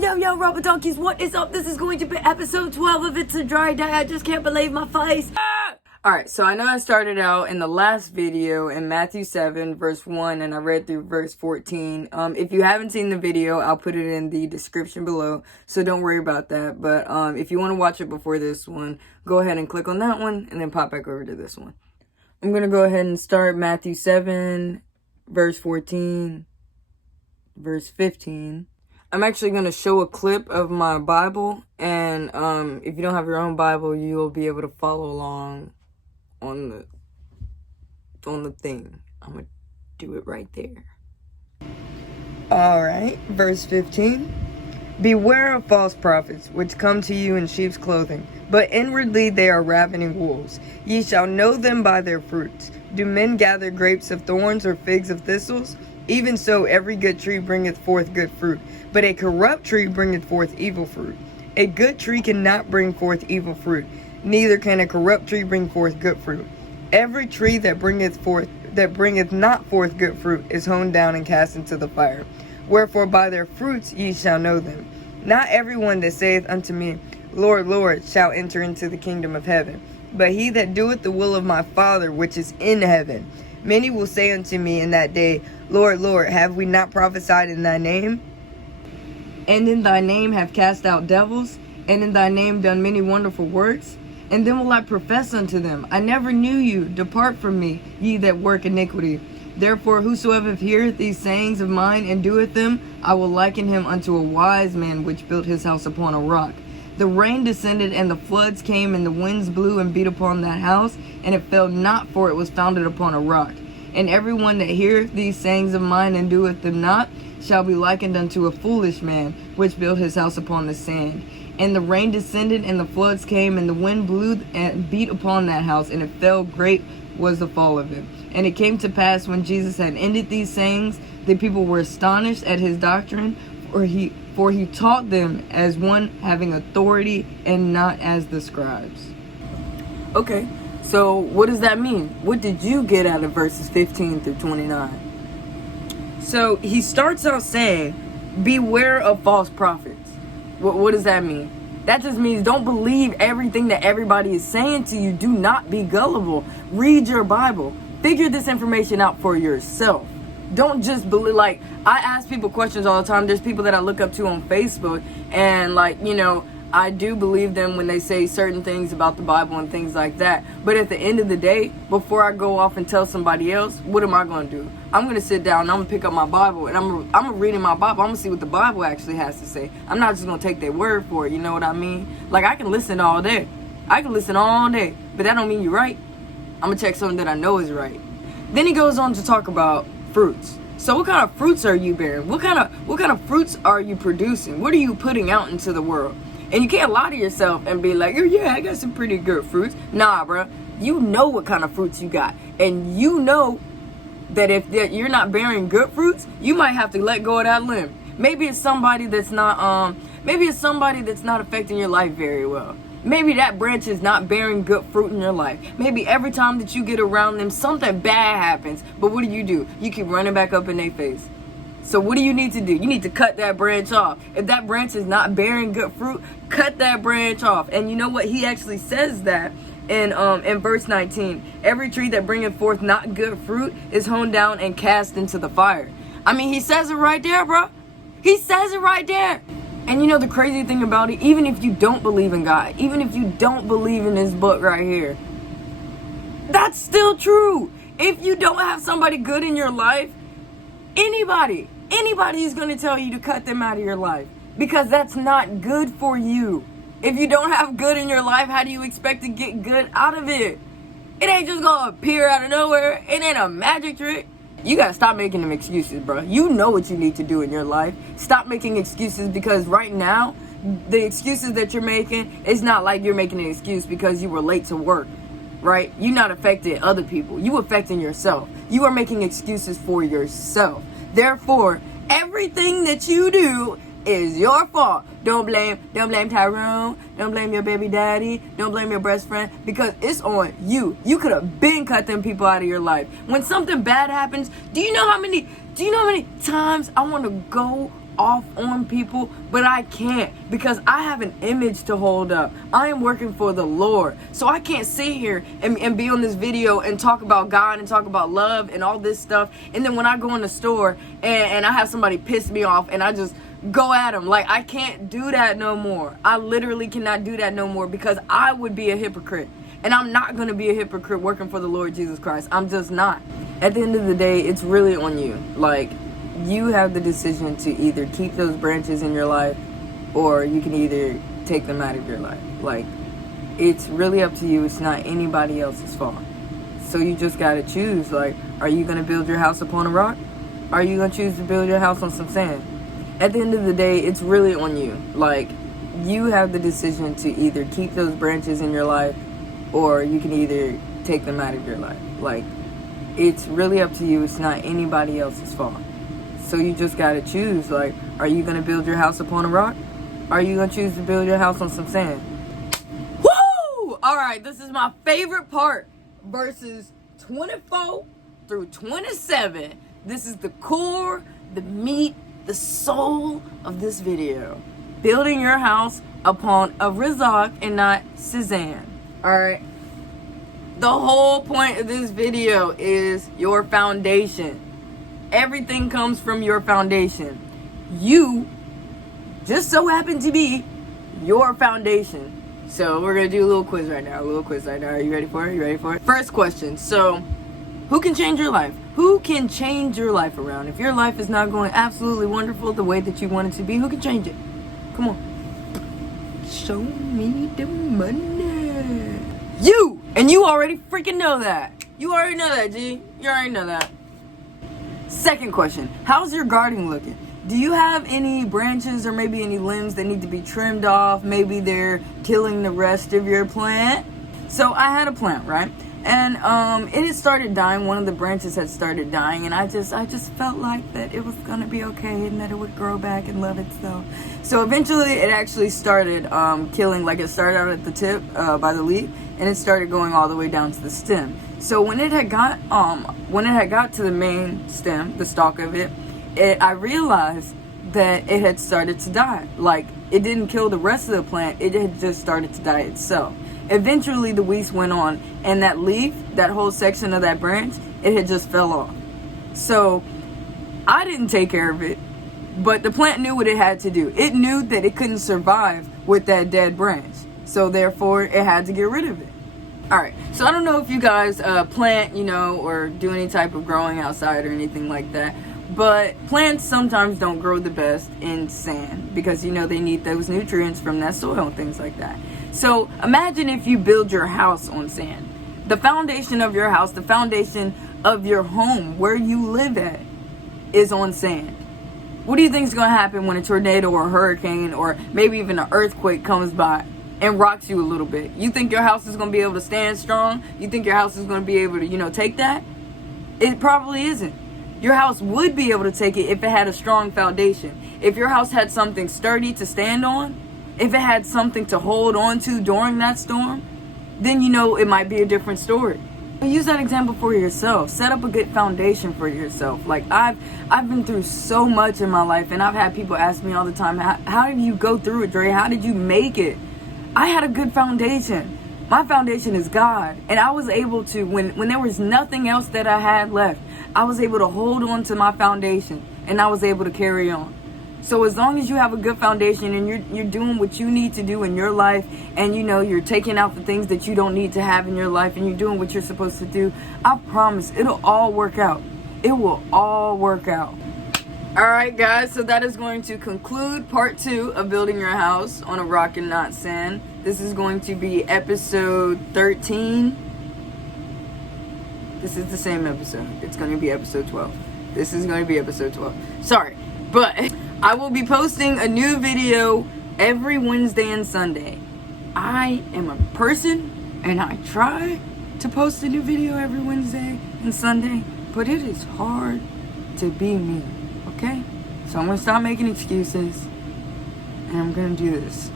Yo, Rubber Donkeys, what is up? This is going to be episode 12 of It's a Dry Day. I just can't believe my face. Alright, so I know I started out in the last video in Matthew 7, verse 1, and I read through verse 14. If you haven't seen the video, I'll put it in the description below, so don't worry about that. But if you want to watch it before this one, go ahead and click on that one, and then pop back over to this one. I'm going to go ahead and start Matthew 7, verse 14, verse 15. I'm actually going to show a clip of my Bible, and if you don't have your own Bible, you'll be able to follow along on the thing. I'm going to do it right there. Alright, verse 15. Beware of false prophets, which come to you in sheep's clothing, but inwardly they are ravening wolves. Ye shall know them by their fruits. Do men gather grapes of thorns or figs of thistles? Even so, every good tree bringeth forth good fruit, but a corrupt tree bringeth forth evil fruit. A good tree cannot bring forth evil fruit, neither can a corrupt tree bring forth good fruit. Every tree that bringeth not forth good fruit is hewn down and cast into the fire. Wherefore by their fruits ye shall know them. Not every one that saith unto me, Lord, Lord, shall enter into the kingdom of heaven, but he that doeth the will of my Father which is in heaven. Many will say unto me in that day, Lord, Lord, have we not prophesied in thy name? And in thy name have cast out devils, and in thy name done many wonderful works? And then will I profess unto them, I never knew you, depart from me, ye that work iniquity. Therefore whosoever heareth these sayings of mine and doeth them, I will liken him unto a wise man which built his house upon a rock. The rain descended, and the floods came, and the winds blew and beat upon that house, and it fell not, for it was founded upon a rock. And every one that heareth these sayings of mine and doeth them not, shall be likened unto a foolish man, which built his house upon the sand. And the rain descended, and the floods came, and the wind blew and beat upon that house, and it fell, great was the fall of it. And it came to pass, when Jesus had ended these sayings, the people were astonished at his doctrine, for he taught them as one having authority, and not as the scribes. Okay, so what does that mean? What did you get out of verses 15 through 29? So he starts out saying, beware of false prophets. What does that mean? That just means don't believe everything that everybody is saying to you. Do not be gullible. Read your Bible. Figure this information out for yourself. Don't just believe, like, I ask people questions all the time. There's people that I look up to on Facebook, and, like, you know, I do believe them when they say certain things about the Bible and things like that. But at the end of the day, before I go off and tell somebody else, what am I going to do? I'm going to sit down and I'm going to pick up my Bible, and I'm reading my Bible. I'm going to see what the Bible actually has to say. I'm not just going to take their word for it, you know what I mean? Like, I can listen all day. I can listen all day, but that don't mean you're right. I'm going to check something that I know is right. Then he goes on to talk about fruits. So what kind of fruits are you bearing? What kind of fruits are you producing? What are you putting out into the world? And you can't lie to yourself and be like, oh, yeah, I got some pretty good fruits. Nah, bro. You know what kind of fruits you got. And you know that if you're not bearing good fruits, you might have to let go of that limb. Maybe it's somebody that's not affecting your life very well. Maybe that branch is not bearing good fruit in your life. Maybe every time that you get around them, something bad happens. But what do? You keep running back up in their face. So what do you need to do? You need to cut that branch off. If that branch is not bearing good fruit, cut that branch off. And you know what? He actually says that in verse 19. Every tree that bringeth forth not good fruit is hewn down and cast into the fire. I mean, he says it right there, bro. He says it right there. And you know the crazy thing about it, even if you don't believe in God, even if you don't believe in this book right here, that's still true. If you don't have somebody good in your life, anybody is going to tell you to cut them out of your life, because that's not good for you. If you don't have good in your life, how do you expect to get good out of it? It ain't just going to appear out of nowhere. It ain't a magic trick. You got to stop making them excuses, bro. You know what you need to do in your life. Stop making excuses, because right now, the excuses that you're making, it's not like you're making an excuse because you were late to work, right? You're not affecting other people. You affecting yourself. You are making excuses for yourself. Therefore, everything that you do is your fault. Don't blame Tyrone. Don't blame your baby daddy. Don't blame your best friend, because it's on you. You could have been cut them people out of your life. When something bad happens, do you know how many times I want to go off on people, but I can't because I have an image to hold up. I am working for the Lord. So I can't sit here and be on this video and talk about God and talk about love and all this stuff. And then when I go in the store and I have somebody piss me off and I just go at them. Like, I can't do that no more. I literally cannot do that no more because I would be a hypocrite. And I'm not going to be a hypocrite working for the Lord Jesus Christ. I'm just not. At the end of the day, it's really on you. Like, you have the decision to either keep those branches in your life or you can either take them out of your life. Like, it's really up to you. It's not anybody else's fault. So you just got to choose. Like, are you going to build your house upon a rock? Or are you going to choose to build your house on some sand? At the end of the day, it's really on you. Like, you have the decision to either keep those branches in your life or you can either take them out of your life. Like, it's really up to you. It's not anybody else's fault. So you just got to choose. Like, are you going to build your house upon a rock? Or are you going to choose to build your house on some sand? Woo! All right, this is my favorite part. Verses 24 through 27. This is the core, the meat, the soul of this video. Building your house upon a Rizak and not Suzanne. Alright? The whole point of this video is your foundation. Everything comes from your foundation. You just so happen to be your foundation. So we're going to do a little quiz right now. Are you ready for it? First question. So, who can change your life? Who can change your life around? If your life is not going absolutely wonderful the way that you want it to be, who can change it? Come on. Show me the money. You! And you already freaking know that. You already know that, G. You already know that. Second question. How's your garden looking? Do you have any branches or maybe any limbs that need to be trimmed off? Maybe they're killing the rest of your plant. So I had a plant, right? And it had started dying. One of the branches had started dying, and I just felt like that it was gonna be okay and that it would grow back and love itself. So eventually, it actually started killing. Like, it started out at the tip by the leaf, and it started going all the way down to the stem. So when it had got to the main stem, the stalk of it, I realized that it had started to die. Like, it didn't kill the rest of the plant; it had just started to die itself. Eventually, the weeds went on, and that leaf, that whole section of that branch, it had just fell off. So I didn't take care of it, but the plant knew what it had to do. It knew that it couldn't survive with that dead branch, so therefore it had to get rid of it. Alright, so I don't know if you guys plant, or do any type of growing outside or anything like that, but plants sometimes don't grow the best in sand because, they need those nutrients from that soil and things like that. So imagine if you build your house on sand. The foundation of your house, the foundation of your home, where you live at, is on sand. What do you think is going to happen when a tornado or a hurricane or maybe even an earthquake comes by and rocks you a little bit? You think your house is going to be able to stand strong? You think your house is going to be able to, take that? It probably isn't. Your house would be able to take it if it had a strong foundation. If your house had something sturdy to stand on, if it had something to hold on to during that storm, then it might be a different story. Use that example for yourself. Set up a good foundation for yourself. Like, I've been through so much in my life, and I've had people ask me all the time, how did you go through it, Dre? How did you make it? I had a good foundation. My foundation is God. And I was able to, when there was nothing else that I had left, I was able to hold on to my foundation, and I was able to carry on. So as long as you have a good foundation and you're doing what you need to do in your life, and you're taking out the things that you don't need to have in your life, and you're doing what you're supposed to do, I promise it'll all work out. It will all work out. Alright guys, so that is going to conclude part 2 of building your house on a rock and not sand. This is going to be episode 13. This is the same episode. It's going to be episode 12. This is going to be episode 12. Sorry, but I will be posting a new video every Wednesday and Sunday. I am a person, and I try to post a new video every Wednesday and Sunday, but it is hard to be me, okay? So I'm going to stop making excuses, and I'm going to do this.